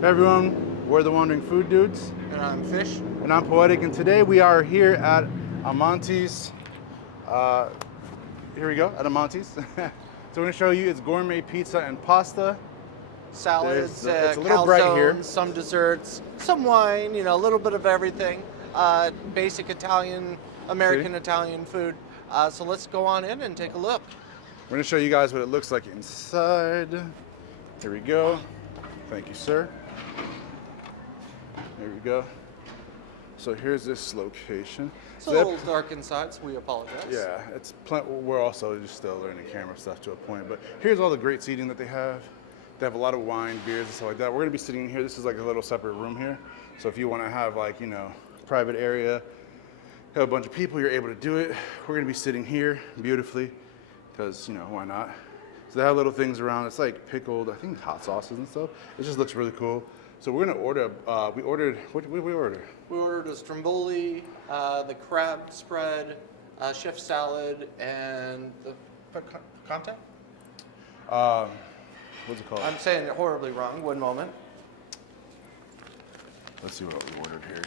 Hey everyone, we're the Wandering Food Dudes, And I'm Fish. and I'm Poetic, and today we are here at Amante's. Here we go, at Amante's. So we're gonna show you it's gourmet pizza and pasta. Salads, It's a little bright here. calzones, some desserts, some wine, a little bit of everything. Basic Italian, American Italian food. So let's go on in and take a look. We're gonna show you guys what it looks like inside. Here we go. Thank you, sir. There we go. So here's this location. It's a little dark inside, so we apologize. Yeah, we're also just still learning camera stuff to a point, but here's all the great seating that they have. They have a lot of wine, beers, and stuff like that. We're gonna be sitting in here. This is like a little separate room here. So if you wanna have private area, have a bunch of people, you're able to do it. We're gonna be sitting here beautifully, because why not? So they have little things around. It's like pickled, I think hot sauces and stuff. It just looks really cool. So we're gonna order, what did we order? We ordered a stromboli, the crab spread, chef salad, and the picante? What's it called? I'm saying it horribly wrong. One moment. Let's see what we ordered here.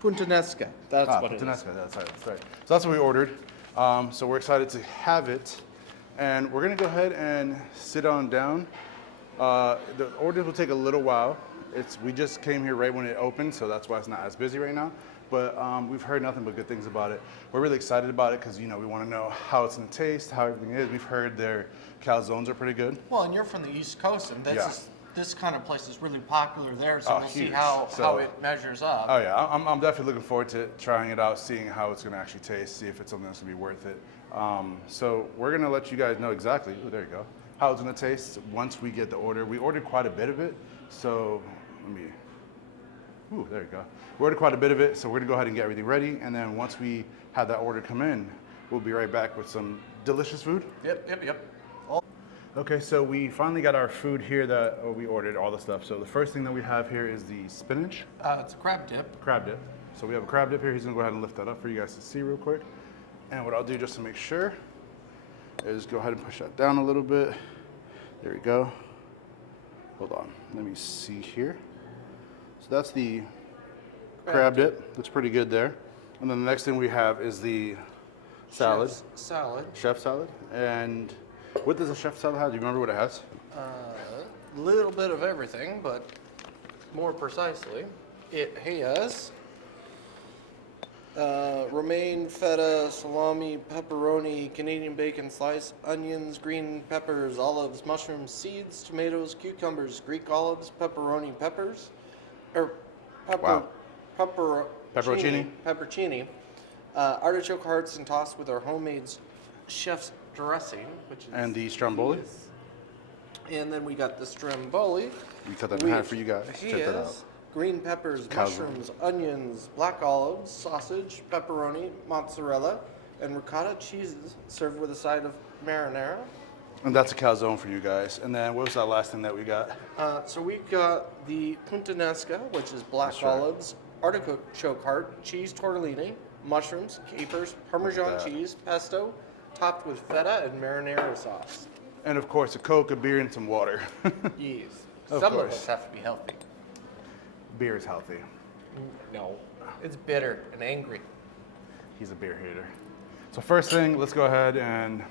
Punta Nesca. That's what it Punta is. Nesca, that's right. So that's what we ordered. So we're excited to have it. And we're gonna go ahead and sit on down. The orders will take a little while. We just came here right when it opened, so that's why it's not as busy right now. But we've heard nothing but good things about it. We're really excited about it because we want to know how it's gonna taste, how everything is. We've heard their calzones are pretty good. Well, and you're from the East Coast, and this kind of place is really popular there, so we'll see huge. how it measures up. Oh yeah, I'm definitely looking forward to trying it out, seeing how it's gonna actually taste, see if it's something that's gonna be worth it. So we're gonna let you guys know exactly, there you go, how it's gonna taste once we get the order. We ordered quite a bit of it, so there you go. We ordered quite a bit of it, so we're gonna go ahead and get everything ready, and then once we have that order come in, we'll be right back with some delicious food. Yep. Okay, so we finally got our food here that we ordered, all the stuff. So the first thing that we have here is the spinach. It's a crab dip. Crab dip. So we have a crab dip here. He's gonna go ahead and lift that up for you guys to see real quick. And what I'll do just to make sure is go ahead and push that down a little bit. There we go. Hold on, let me see here. So that's the crab dip. That's pretty good there. And then the next thing we have is the salad. Chef salad. And what does a chef salad have? Do you remember what it has? A little bit of everything, but more precisely, it has romaine, feta, salami, pepperoni, Canadian bacon slice, onions, green peppers, olives, mushrooms, seeds, tomatoes, cucumbers, Greek olives, pepperoni peppers, pepperoncini, artichoke hearts and tossed with our homemade chef's dressing, which is and the stromboli. And then we got the stromboli. We cut that in half for you guys. Check that out. Green peppers, mushrooms, onions, black olives, sausage, pepperoni, mozzarella, and ricotta cheeses served with a side of marinara. And that's a calzone for you guys. And then what was that last thing that we got? So we got the Punta Nesca, which is black olives, artichoke heart, cheese tortellini, mushrooms, capers, Parmesan cheese, pesto, topped with feta and marinara sauce. And of course, a Coke, a beer, and some water. Yes. Some of us have to be healthy. Beer is healthy. No, it's bitter and angry. He's a beer hater. So first thing, let's go ahead and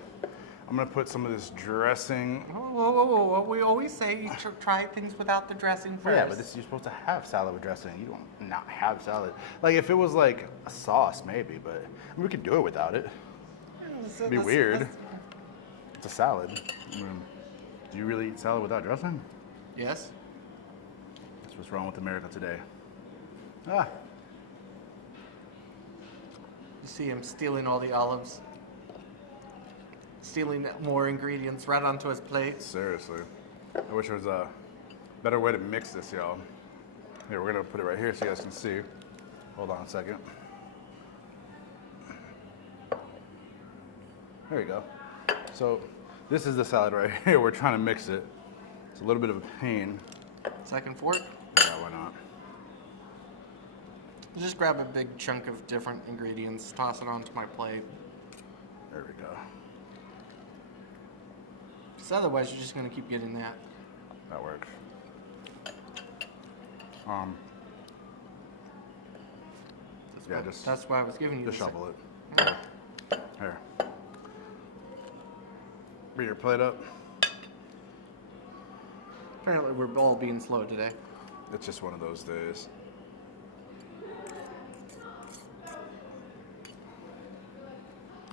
I'm gonna put some of this dressing. Whoa. We always say you try things without the dressing first. Yeah, but you're supposed to have salad with dressing. You don't not have salad. Like if it was like a sauce, maybe, but we could do it without it. It'd be weird. It's a salad. Do you really eat salad without dressing? Yes. That's what's wrong with America today. You see him stealing all the olives. Stealing more ingredients right onto his plate. Seriously. I wish there was a better way to mix this, y'all. Here, we're gonna put it right here so you guys can see. Hold on a second. There you go. So this is the salad right here. We're trying to mix it. It's a little bit of a pain. Second fork? Yeah, why not? Just grab a big chunk of different ingredients, toss it onto my plate. There we go. Because otherwise you're just going to keep getting that That works. Yeah, That's why I was giving you just the shovel it. Here. Bring your plate up. Apparently, we're all being slow today. It's just one of those days.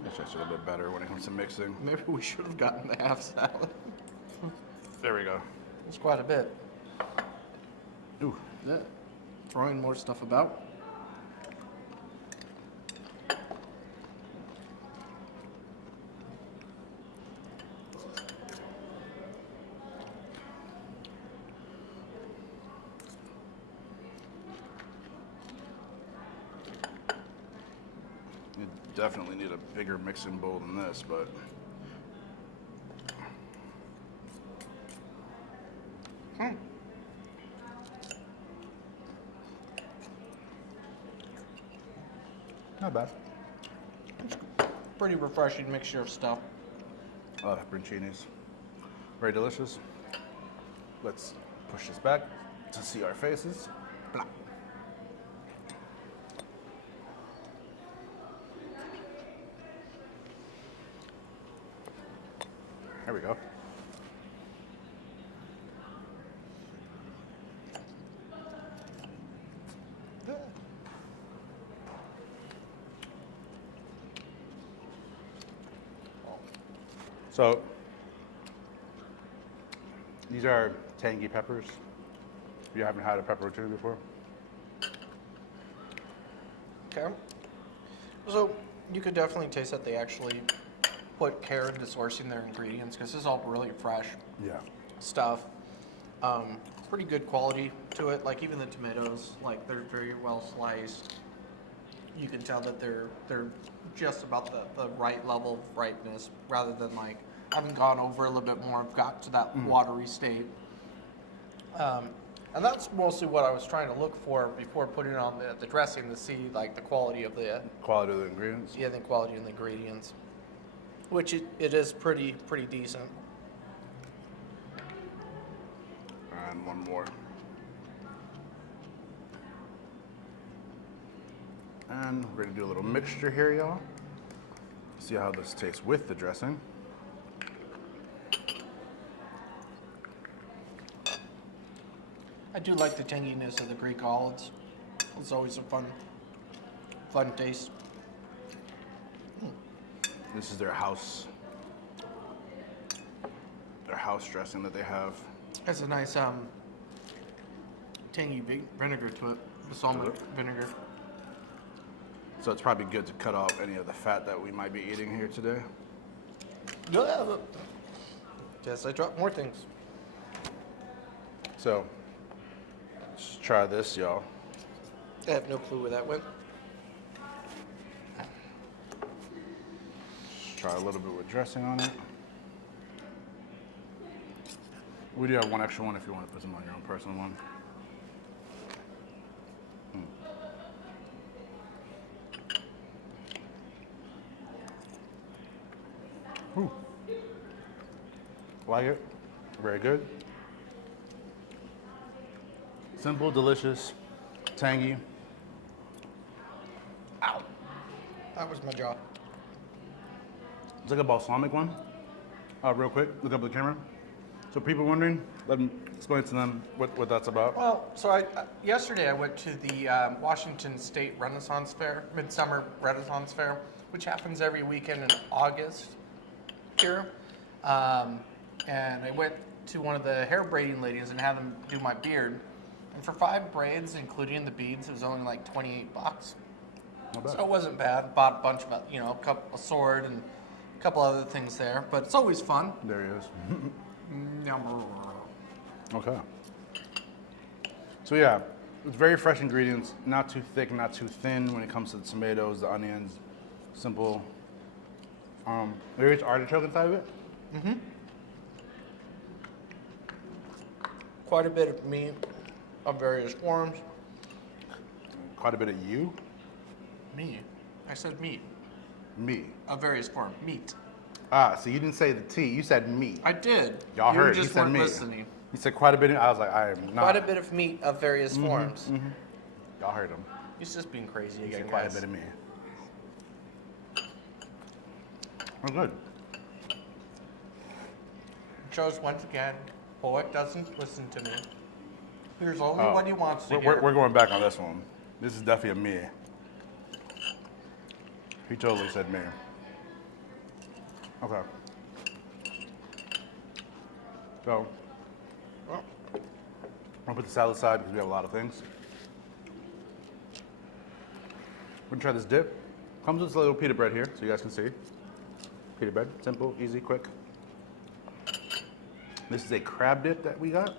It's just a little bit better when it comes to mixing. Maybe we should have gotten the half salad. There we go. It's quite a bit. Ooh. Yeah. Throwing more stuff about. You definitely need a bigger mixing bowl than this, but not bad. Pretty refreshing mixture of stuff. Brancinis. Very delicious. Let's push this back to see our faces. Blah. There we go. So, these are tangy peppers. If you haven't had a pepperoni before. Okay. So you could definitely taste that they actually put care into sourcing their ingredients because this is all really fresh Yeah. stuff. Pretty good quality to it. Like even the tomatoes, like they're very well sliced. You can tell that they're just about the right level of ripeness rather than like having gone over a little bit more, have got to that watery state. And that's mostly what I was trying to look for before putting it on the dressing to see like the quality of the Quality of the ingredients. the quality of the ingredients, which it is pretty decent. And one more. And we're gonna do a little mixture here, y'all. See how this tastes with the dressing. I do like the tanginess of the Greek olives. It's always a fun taste. This is their house dressing that they have. Has a nice tangy vinegar to it, balsamic vinegar. So it's probably good to cut off any of the fat that we might be eating here today. Yes, I dropped more things. So let's try this, y'all. I have no clue where that went. Just try a little bit with dressing on it. We do have one extra one if you want to put some on your own personal one. Ooh. Like it? Very good. Simple, delicious, tangy. Ow. That was my jaw. It's like a balsamic one. Real quick, look up at the camera. So people wondering, let me explain to them what that's about. Well, so yesterday I went to the Washington State Renaissance Fair, Midsummer Renaissance Fair, which happens every weekend in August here. And I went to one of the hair braiding ladies and had them do my beard. And for 5 braids, including the beads, it was only like $28. Not bad. So it wasn't bad. Bought a bunch of, a sword and a couple other things there. But it's always fun. There he is. Okay. So yeah, it's very fresh ingredients, not too thick, not too thin when it comes to the tomatoes, the onions, simple. Maybe it's artichoke inside of it? Mm-hmm. Quite a bit of meat of various forms. Quite a bit of you? Me. I said meat. Me. Of various forms. Meat. So you didn't say the T, you said me. I did. Y'all You heard, just he said weren't me. listening. He said quite a bit. I was like, I am not. Quite a bit of meat of various forms. Y'all heard him. He's just being crazy He again, said quite guys. a bit of meat. Oh, good. Shows once again, Poet doesn't listen to me. Here's only Oh. what he wants to We're, hear. we're going back on this one. This is definitely a me. He totally said me. Okay. So, I'm gonna put the salad aside because we have a lot of things. We're gonna try this dip. Comes with a little pita bread here, so you guys can see. Pita bread, simple, easy, quick. This is a crab dip that we got.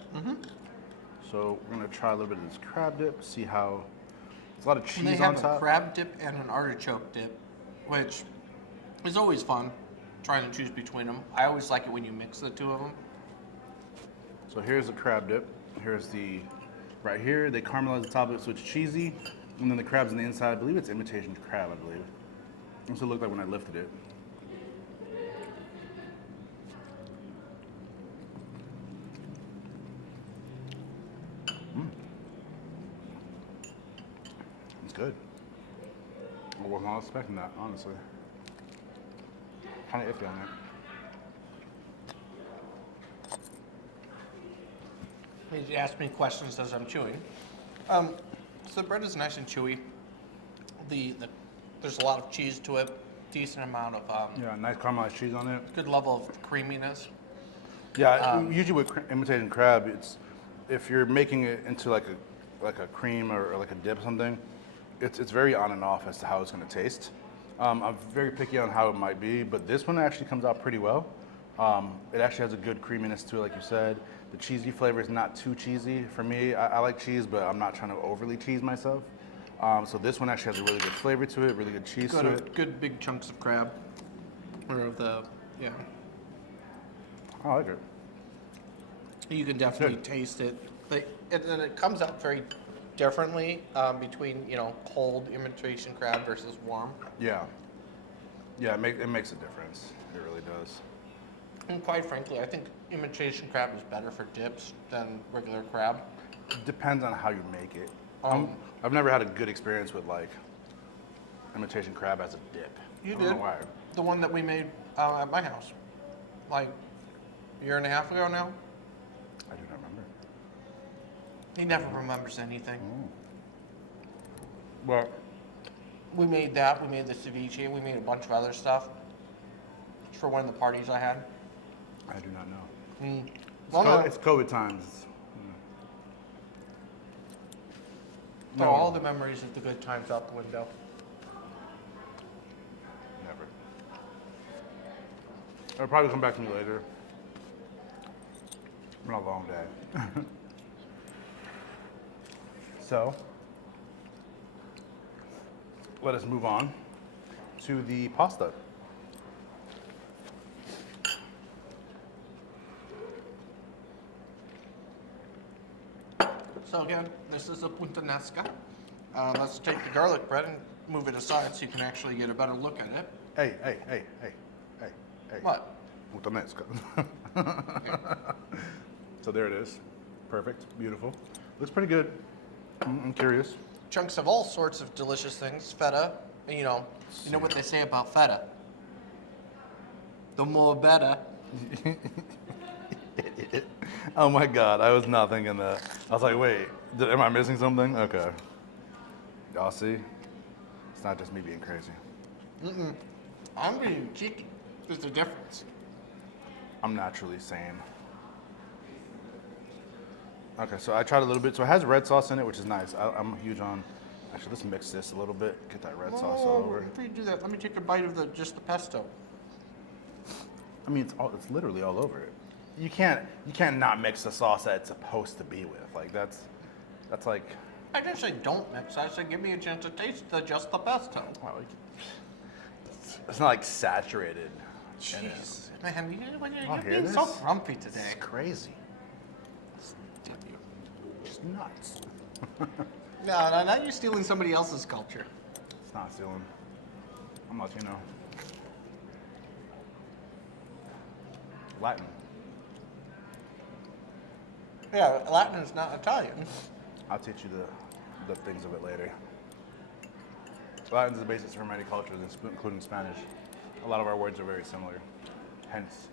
So we're gonna try a little bit of this crab dip, see how. There's a lot of And they cheese on have a top. crab dip and an artichoke dip, which is always fun, trying to choose between them. I always like it when you mix the two of them. So here's the crab dip. Here's the, right here, they caramelize the top of it so it's cheesy. And then the crab's on the inside. I believe it's imitation crab, I believe. That's what it looked like when I lifted it. It's good. I was not expecting that, honestly. Kind of iffy on it. He asked me questions as I'm chewing. So the bread is nice and chewy. There's a lot of cheese to it, decent amount of Yeah, nice caramelized cheese on it. good level of creaminess. Yeah, usually with imitating crab, it's if you're making it into like a cream or like a dip or something, it's very on and off as to how it's going to taste. I'm very picky on how it might be, but this one actually comes out pretty well. It actually has a good creaminess to it, like you said. The cheesy flavor is not too cheesy for me. I like cheese, but I'm not trying to overly cheese myself. So this one actually has a really good flavor to it, really good cheese to it. Good big chunks of crab, or of yeah. I like it. You can definitely Good. taste it. And it comes out very differently between cold imitation crab versus warm. Yeah. Yeah, it makes a difference. It really does. And quite frankly, I think imitation crab is better for dips than regular crab. Depends on how you make it. I've never had a good experience with like imitation crab as a dip. You I did. don't know why. The one that we made at my house, like a year and a half ago now. I do not remember. He never remembers anything. Well, We made that. We made the ceviche. We made a bunch of other stuff for one of the parties I had. I do not know. Mm. It's, Well, no. it's COVID times. Throw all the memories of the good times out the window. Never. I'll probably come back to me later. It's been a long day. So, let us move on to the pasta. So again, this is a Punta Nesca. Let's take the garlic bread and move it aside so you can actually get a better look at it. Hey. What? Punta Nesca. So there it is. Perfect. Beautiful. Looks pretty good. I'm curious. Chunks of all sorts of delicious things. Feta. You know what they say about feta. The more better. Oh my God, I was not thinking that. I was like, wait, am I missing something? Okay. Y'all see? It's not just me being crazy. I'm being cheeky. There's a difference. I'm naturally sane. Okay, so I tried a little bit. So it has red sauce in it, which is nice. I'm huge on. Actually, let's mix this a little bit. Get that red sauce all over. Before you do that, let me take a bite of just the pesto. I mean, it's literally all over it. You can't not mix the sauce that it's supposed to be with. Like that's like. I didn't say don't mix. I said give me a chance to taste just the pesto. Well, it's not like saturated. in it. Jeez, man, Oh, you're hear being this? so grumpy today. It's crazy. It's nuts. No, now you're stealing somebody else's culture. It's not stealing. I'm Latino. Latin. Yeah, Latin is not Italian. I'll teach you the things of it later. Latin is the basis for many cultures, including Spanish. A lot of our words are very similar. Hence,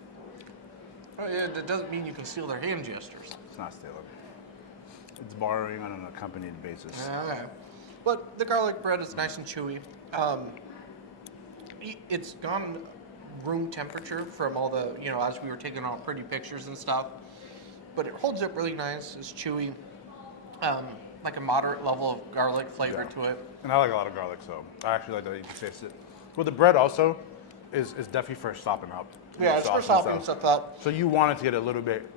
Oh, yeah, that doesn't mean you can steal their hand gestures. it's not stealing. It's borrowing on an accompanied basis. Okay. But the garlic bread is nice and chewy. It's gone room temperature from all the, as we were taking all pretty pictures and stuff. But it holds up really nice. It's chewy. Like a moderate level of garlic flavor to it. And I like a lot of garlic, so I actually like that you can taste it. Well, the bread also is definitely for sopping up. Yeah, it's for sopping stuff up. So you want it to get a little bit.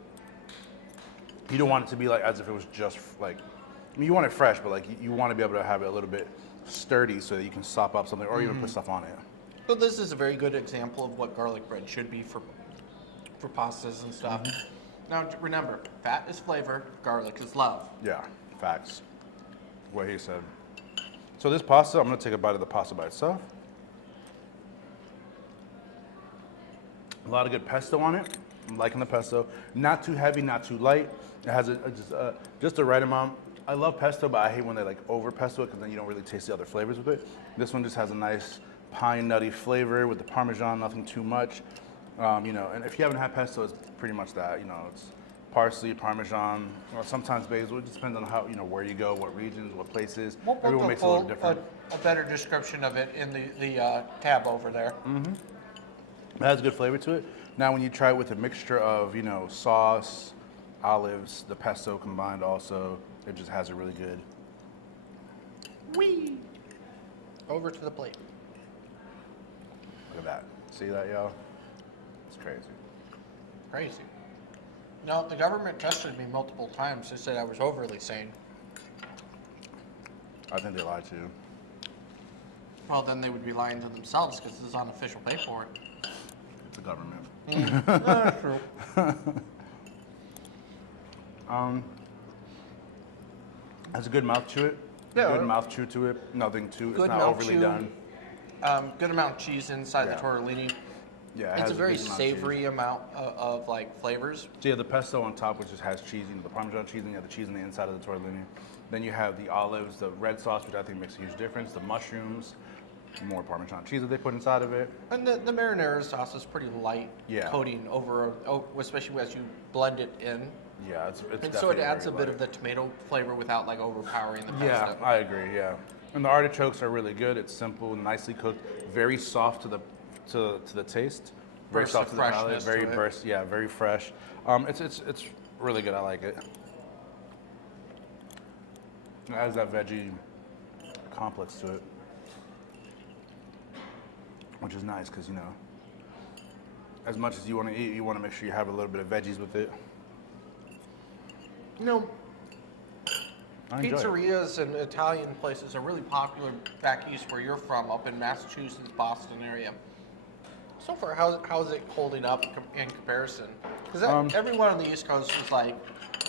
You don't want it to be like as if it was just like. I mean, you want it fresh, but like you want to be able to have it a little bit sturdy so that you can sop up something or even put stuff on it. So this is a very good example of what garlic bread should be for pastas and stuff. Now remember, fat is flavor, garlic is love. Yeah, facts. What he said. So this pasta, I'm gonna take a bite of the pasta by itself. A lot of good pesto on it. I'm liking the pesto. Not too heavy, not too light. It has just the right amount. I love pesto, but I hate when they like over pesto it because then you don't really taste the other flavors with it. This one just has a nice pine nutty flavor with the Parmesan, nothing too much. And if you haven't had pesto, it's pretty much that. It's parsley, Parmesan, or sometimes basil. It just depends on how, where you go, what regions, what places. We'll put Everyone makes it a little different. a better description of it in the tab over there. It has a good flavor to it. Now, when you try it with a mixture of, sauce, olives, the pesto combined also, it just has a really good. Whee! Over to the plate. Look at that. See that, y'all? It's crazy. Crazy. No, the government tested me multiple times. They said I was overly sane. I think they lied to you. Well, then they would be lying to themselves because this is on official paperwork. It's the government. That's true. Has a good mouth to it. Yeah. Good mouth chew to it. Nothing too. It's Good not mouth overly chew. done. Good amount of cheese inside Yeah. the tortellini. Yeah, it It's has a very decent amount of cheese. savory amount of like flavors. So you have the pesto on top, which just has cheese, the Parmesan cheese, and you have the cheese on the inside of the tortellini. Then you have the olives, the red sauce, which I think makes a huge difference, the mushrooms, more Parmesan cheese that they put inside of it. And the marinara sauce is pretty light Yeah. coating especially as you blend it in. Yeah, it's And so it definitely adds a very bit of light. the tomato flavor without like overpowering the pesto. Yeah, I agree. Yeah, and the artichokes are really good. It's simple, nicely cooked, very soft to the taste. Very Burst soft of to the palate. freshness Very to it. burst. Yeah, very fresh. It's really good. I like it. It has that veggie complex to it, which is nice because as much as you want to eat, you want to make sure you have a little bit of veggies with it. I enjoy it. Pizzerias and Italian places are really popular back east where you're from, up in Massachusetts, Boston area. So far, how's it holding up in comparison? Because everyone on the East Coast is like,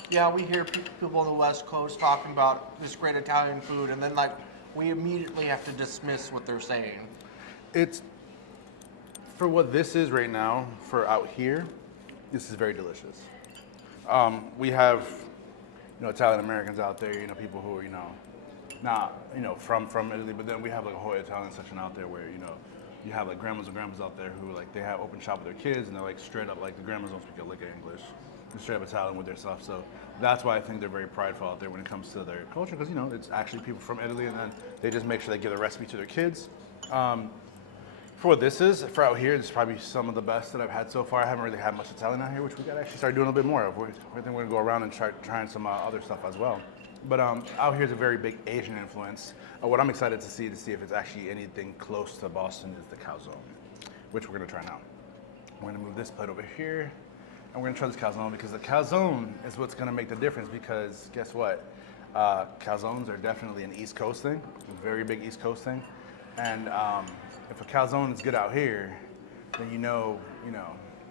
yeah, we hear people on the West Coast talking about this great Italian food, and then like we immediately have to dismiss what they're saying. It's for what this is right now. For out here, this is very delicious. We have Italian Americans out there, people who are not from Italy, but then we have like a whole Italian section out there where you have like grandmas and grandpas out there who like they have open shop with their kids and they're like straight up like the grandmas don't speak a lick of English. They're straight up Italian with their stuff. So that's why I think they're very prideful out there when it comes to their culture because it's actually people from Italy and then they just make sure they give the recipe to their kids. For what this is, for out here, it's probably some of the best that I've had so far. I haven't really had much Italian out here, which we got to actually start doing a little bit more of. I think we're going to go around and start trying some other stuff as well. But out here is a very big Asian influence. What I'm excited to see if it's actually anything close to Boston is the calzone, which we're going to try now. We're going to move this plate over here, and we're going to try this calzone because the calzone is what's going to make the difference because guess what? Calzones are definitely an East Coast thing, a very big East Coast thing. And if a calzone is good out here, then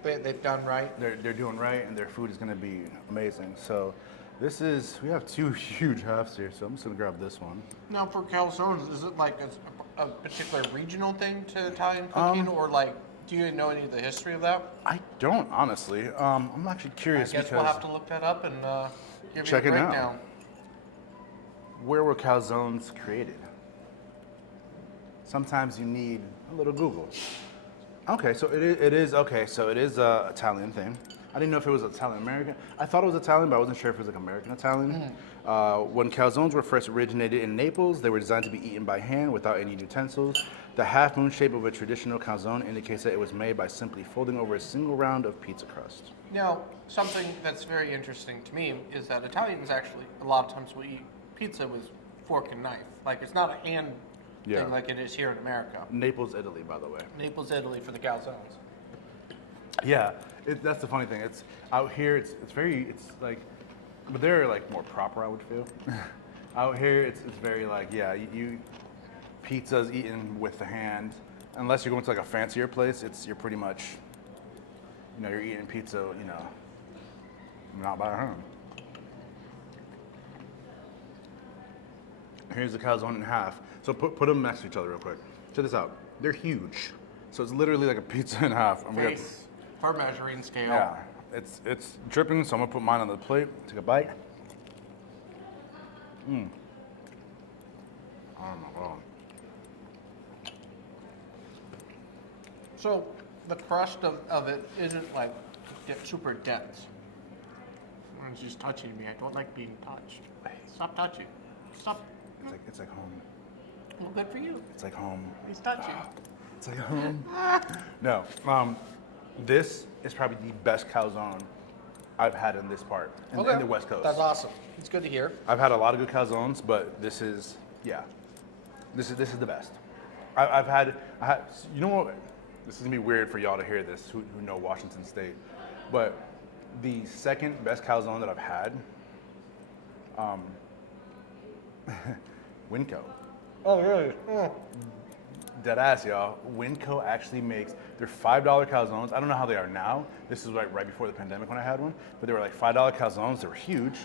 They've done right. they're doing right, and their food is going to be amazing. So we have two huge halves here, so I'm just going to grab this one. Now for calzones, is it like a particular regional thing to Italian cooking, or like do you know any of the history of that? I don't honestly. I'm actually curious I guess because we'll have to look that up and Give me Check a it out. breakdown. Where were calzones created? Sometimes you need a little Google. Okay, so it is okay. So it is a Italian thing. I didn't know if it was Italian American. I thought it was Italian, but I wasn't sure if it was like American Italian. When calzones were first originated in Naples, they were designed to be eaten by hand without any utensils. The half moon shape of a traditional calzone indicates that it was made by simply folding over a single round of pizza crust. Now, something that's very interesting to me is that Italians actually, a lot of times will eat pizza with fork and knife. Like, it's not a hand thing like it is here in America. Naples, Italy, by the way. Naples, Italy for the calzones. Yeah, that's the funny thing. It's out here. It's like, but they're like more proper. I would feel. Out here, it's very like you pizza's eaten with the hand. Unless you're going to like a fancier place, you're pretty much, you're eating pizza, not by hand. Here's the calzone in half. So put them next to each other real quick. Check this out. They're huge. So it's literally like a pizza in half. And Face for measuring scale. yeah, it's dripping, so I'm gonna put mine on the plate. Take a bite. Oh my god. So the crust of it isn't like super dense. It's just touching me. I don't like being touched. Stop touching. Stop. It's like home. Well, good for you. It's like home. He's touching. It's like home. No. This is probably the best calzone I've had in this part, in the West Coast. That's awesome. It's good to hear. I've had a lot of good calzones, but this is this is the best. I had, you know what? This is gonna be weird for y'all to hear this, who know Washington State, but the second best calzone that I've had, Winco. Oh, really? Dead ass, y'all. Winco actually makes their $5 calzones. I don't know how they are now. This is right before the pandemic when I had one, but they were like $5 calzones. They were huge,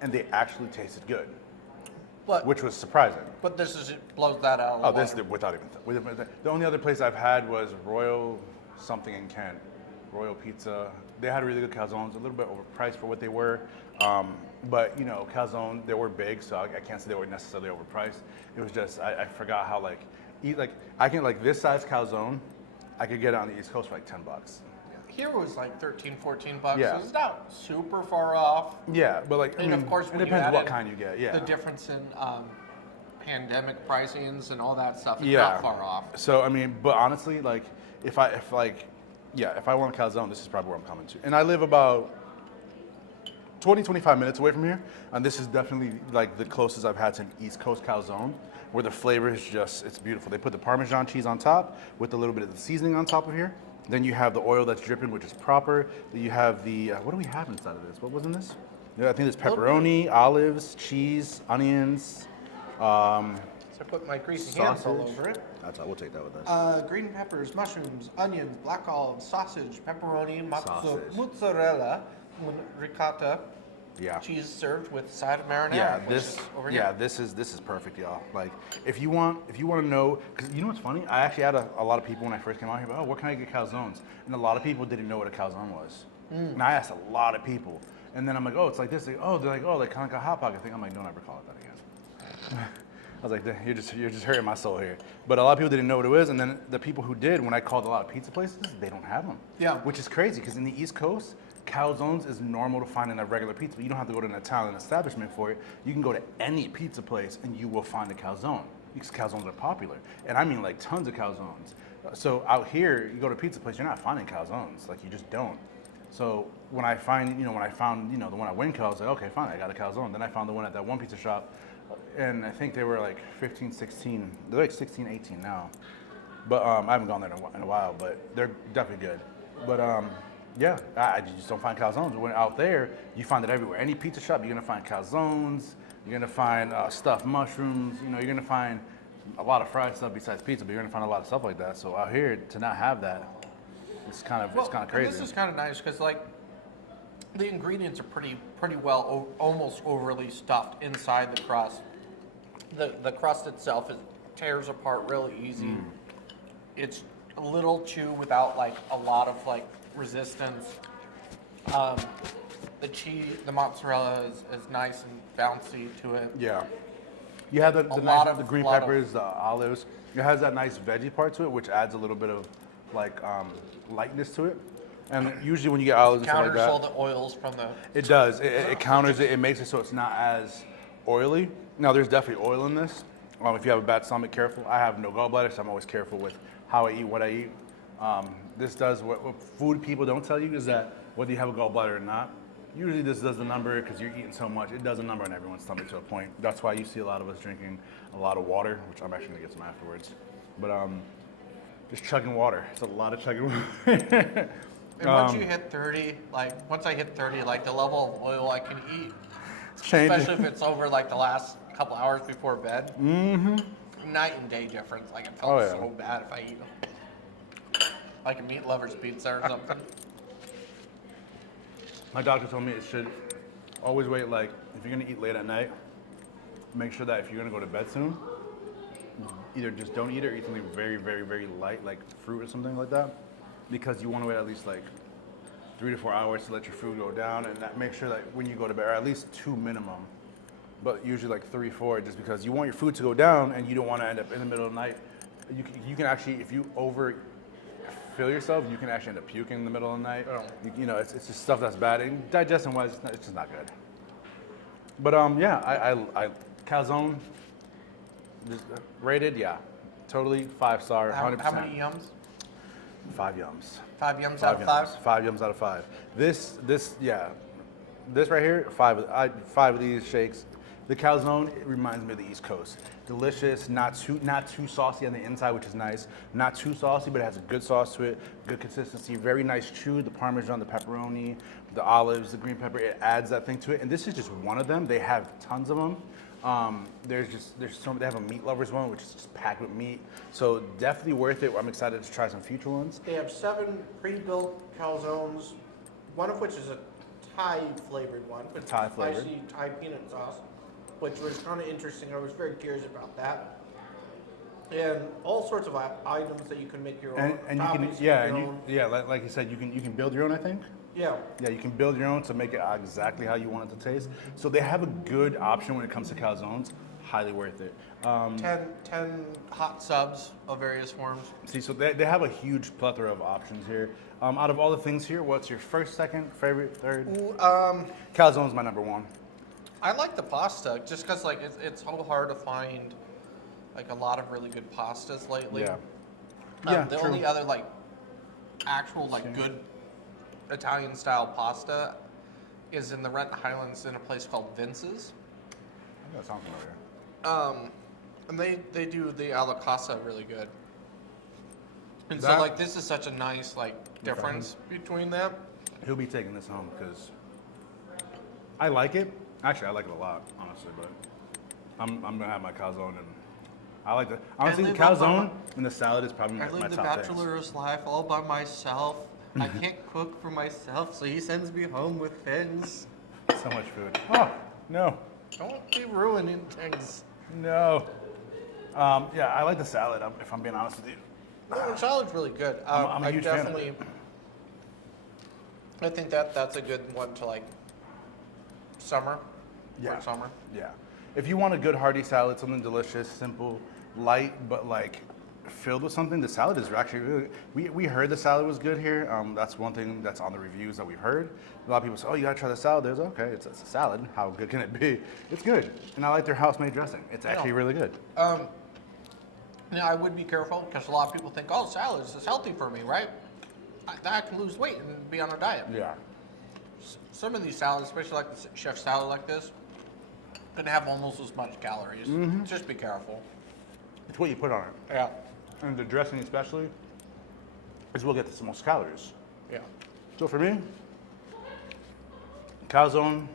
and they actually tasted good, which was surprising. But it blows that out. Oh, this without even. The only other place I've had was Royal something in Kent, Royal Pizza. They had really good calzones, a little bit overpriced for what they were. But calzone, they were big, so I can't say they were necessarily overpriced. It was just I forgot how I can this size calzone, I could get it on the East Coast for like $10. Here was like $13, $14. Yeah. So it's not super far off. Yeah, but Of course, it when you depends add what in kind you get. Yeah, the difference in pandemic pricings and all that stuff is yeah. not far off. So but honestly, if I want a calzone, this is probably where I'm coming to. And I live about 20-25 minutes away from here, and this is definitely like the closest I've had to an East Coast calzone, where the flavor is it's beautiful. They put the Parmesan cheese on top with a little bit of the seasoning on top of here. Then you have the oil that's dripping, which is proper. Then you have the, what do we have inside of this? What was in this? Yeah, I think there's pepperoni, olives, cheese, onions. So I put my greasy hands all sausage. over it. That's all. We'll take that with us. Green peppers, mushrooms, onions, black olives, sausage, pepperoni, Sausage. mozzarella, ricotta, Yeah. cheese served with a side of marinara. Yeah, which is over yeah, here. this is perfect, y'all. Like, if you want to know, because you know what's funny? I actually had a lot of people when I first came out here, oh, where can I get calzones? And a lot of people didn't know what a calzone was. And I asked a lot of people, and then I'm like, oh, it's like this. They're like, oh, like kind of like a hot pocket thing. I'm like, don't ever call it that again. I was like, you're just hurting my soul here. But a lot of people didn't know what it was, and then the people who did, when I called a lot of pizza places, they don't have them. Yeah. Which is crazy, because in the East Coast, calzones is normal to find in a regular pizza, but you don't have to go to an Italian establishment for it. You can go to any pizza place and you will find a calzone, because calzones are popular. And I mean like tons of calzones. So out here, you go to a pizza place, you're not finding calzones, like you just don't. So when I found the one at Winco, I was like, okay, fine, I got a calzone. Then I found the one at that one pizza shop, and I think they were like 15, 16, they're like 16, 18 now. But I haven't gone there in a while, but they're definitely good. But yeah, I just don't find calzones. When out there, you find it everywhere. Any pizza shop, you're gonna find calzones. You're gonna find stuffed mushrooms. You're gonna find a lot of fried stuff besides pizza, but you're gonna find a lot of stuff like that. So out here, to not have that, it's kind of crazy. This is kind of nice because the ingredients are pretty well almost overly stuffed inside the crust. The crust itself tears apart really easy. It's a little chew without a lot of resistance. The cheese, the mozzarella is nice and bouncy to it. Yeah. You have the lot the of- green lot of- peppers, the olives. It has that nice veggie part to it, which adds a little bit of like lightness to it. And usually when you get olives and stuff like Counters all that, the oils from the. it does. It counters it. It makes it so it's not as oily. Now there's definitely oil in this. If you have a bad stomach, careful. I have no gallbladder, so I'm always careful with how I eat, what I eat. This does what food people don't tell you is that whether you have a gallbladder or not, usually this does the number because you're eating so much. It does a number on everyone's stomach to a point. That's why you see a lot of us drinking a lot of water, which I'm actually gonna get some afterwards. But just chugging water. It's a lot of chugging water. And once you hit 30, once I hit 30, the level of oil I can eat, especially if it's over the last couple hours before bed. Mm-hmm. Night and day difference. It felt so bad if I eat like a meat lover's pizza or something. My doctor told me it should always wait, if you're gonna eat late at night, make sure that if you're gonna go to bed soon, either just don't eat it or eat something very, very, very light, like fruit or something like that, because you wanna wait at least 3 to 4 hours to let your food go down, and that make sure that when you go to bed, or at least 2 minimum, but usually 3, 4, just because you want your food to go down and you don't wanna end up in the middle of the night. You can actually, if you overfill yourself, you can actually end up puking in the middle of the night. Oh. It's just stuff that's bad. And digestion wise, it's just not good. But yeah, I calzone, just rated, yeah, totally 5-star, 100%. How many yums? 5 yums. 5 yums out of 5? 5 yums out of 5. This right here, 5 of these shakes. The calzone, it reminds me of the East Coast. Delicious, not too saucy on the inside, which is nice. Not too saucy, but it has a good sauce to it, good consistency, very nice chew. The Parmesan, the pepperoni, the olives, the green pepper, it adds that thing to it. And this is just one of them. They have tons of them. They have a meat lovers one, which is just packed with meat. So definitely worth it. I'm excited to try some future ones. They have 7 pre-built calzones, one of which is a Thai flavored one, with Thai flavored. spicy Thai peanut sauce, which was kind of interesting. I was very curious about that. And all sorts of items that you can make your own. And you can, like you said, you can build your own, I think. Yeah. Yeah, you can build your own to make it exactly how you want it to taste. So they have a good option when it comes to calzones. Highly worth it. 10 hot subs of various forms. See, so they have a huge plethora of options here. Out of all the things here, what's your first, second, favorite, third? Calzone's my number 1. I like the pasta just because it's so hard to find a lot of really good pastas lately. Yeah. The True. only other actual good Italian style pasta is in the Renton Highlands in a place called Vince's. That sounds familiar. And they do the alla casa really good. And That- so this is such a nice difference between them. He'll be taking this home because I like it. Actually, I like it a lot, honestly. But I'm gonna have my calzone, and I like the honestly the live on calzone and the salad is probably I my live the top things. bachelor's life all by myself. I can't cook for myself, so he sends me home with things. So much food. Oh no, Don't be ruining things. no. Yeah, I like the salad. If I'm being honest with you. No, the salad's really good. I'm a huge fan of it. I think that's a good one to summer. Yeah. For summer. Yeah. If you want a good hearty salad, something delicious, simple, light, but filled with something, the salad is actually really. We heard the salad was good here. That's one thing that's on the reviews that we've heard. A lot of people say, "Oh, you gotta try the salad." There's okay, it's a salad. How good can it be? It's good, and I like their house-made dressing. It's actually really good. Now, I would be careful because a lot of people think, "Oh, salads is healthy for me, right? I can lose weight and be on a diet." Yeah. Some of these salads, especially like the chef salad like this, can have almost as much calories. Just be careful. It's what you put on it, Yeah. and the dressing especially is what gets the most calories. Yeah. So for me, calzone,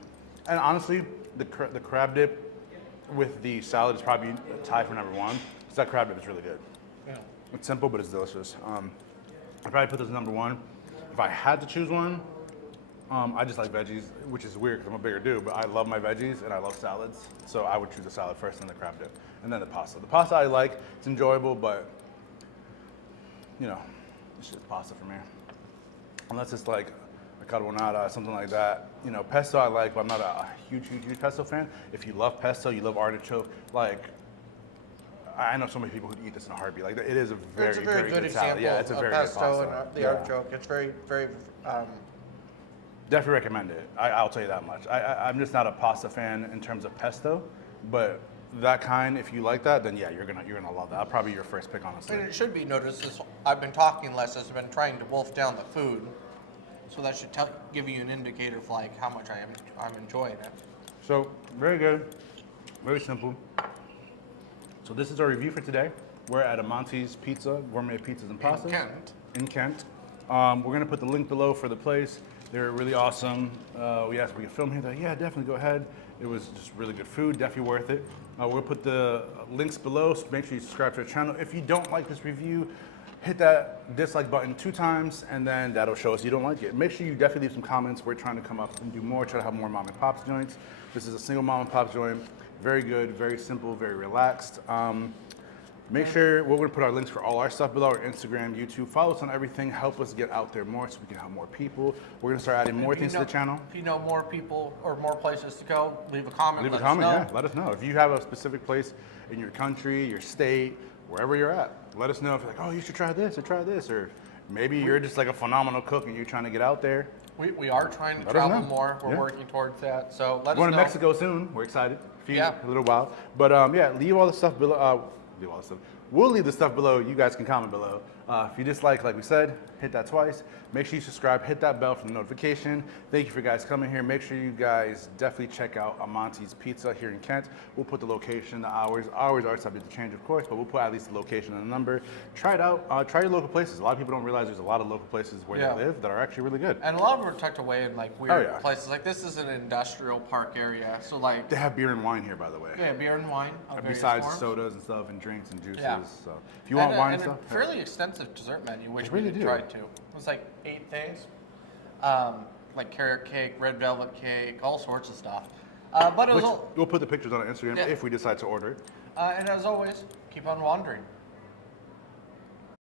and honestly, the crab dip with the salad is probably a tie for number 1. Because that crab dip is really good. Yeah. It's simple, but it's delicious. I'd probably put this number 1. If I had to choose one, I just like veggies, which is weird because I'm a bigger dude, but I love my veggies and I love salads. So I would choose the salad first, then the crab dip, and then the pasta. The pasta I like, it's enjoyable, but it's just pasta for me. Unless it's like a carbonara, something like that. You know, pesto I like, but I'm not a huge pesto fan. If you love pesto, you love artichoke, like, I know so many people who eat this in a heartbeat. Like, it is a very, very good salad. example Yeah, it's a of very pesto good pasta. and the artichoke. It's very, very. Definitely recommend it. I'll tell you that much. I'm just not a pasta fan in terms of pesto, but that kind, if you like that, then yeah, you're gonna love that. That'll probably be your first pick, honestly. And it should be noticed as I've been talking less as I've been trying to wolf down the food, so that should give you an indicator of like how much I'm enjoying it. So very good, very simple. So this is our review for today. We're at Amante's Pizza, Gourmet Pizzas and Pastas. In Kent. We're gonna put the link below for the place. They're really awesome. We asked if we could film here. They're like, yeah, definitely go ahead. It was just really good food, definitely worth it. We'll put the links below, so make sure you subscribe to our channel. If you don't like this review, hit that dislike button 2 times, and then that'll show us you don't like it. Make sure you definitely leave some comments. We're trying to come up and do more, try to have more mom and pops joints. This is a single mom and pop joint. Very good, very simple, very relaxed. Make sure we're going to put our links for all our stuff below, our Instagram, YouTube. Follow us on everything. Help us get out there more so we can help more people. We're going to start adding more things to the channel. If you know more people or more places to go, leave a comment. Leave a comment, yeah. Let us know. If you have a specific place in your country, your state, wherever you're at, let us know if you're like, oh, you should try this or try this. Or maybe you're just like a phenomenal cook and you're trying to get out there. We are trying to travel more. We're working towards that. So let us know. We're going to Mexico soon. We're excited. Yeah. A little while. But yeah, leave all the stuff below. Leave all the stuff. We'll leave the stuff below. You guys can comment below. If you dislike, like we said, hit that twice. Make sure you subscribe, hit that bell for the notification. Thank you for guys coming here. Make sure you guys definitely check out Amante's Pizza here in Kent. We'll put the location, the hours. Hours are subject to change, of course, but we'll put at least the location and the number. Try it out. Try your local places. A lot of people don't realize there's a lot of local places where they live that are actually really good. And a lot of them are tucked away in like weird places. Like this is an industrial park area, so like they have beer and wine here, by the way. Yeah, beer and wine. Besides sodas and stuff and drinks and juices. Yeah. So if you want wine and stuff, a fairly extensive dessert menu, which really we tried too. It was like 8 things, like carrot cake, red velvet cake, all sorts of stuff. But it was we'll put the pictures on our Instagram if we decide to order it. And as always, keep on wandering.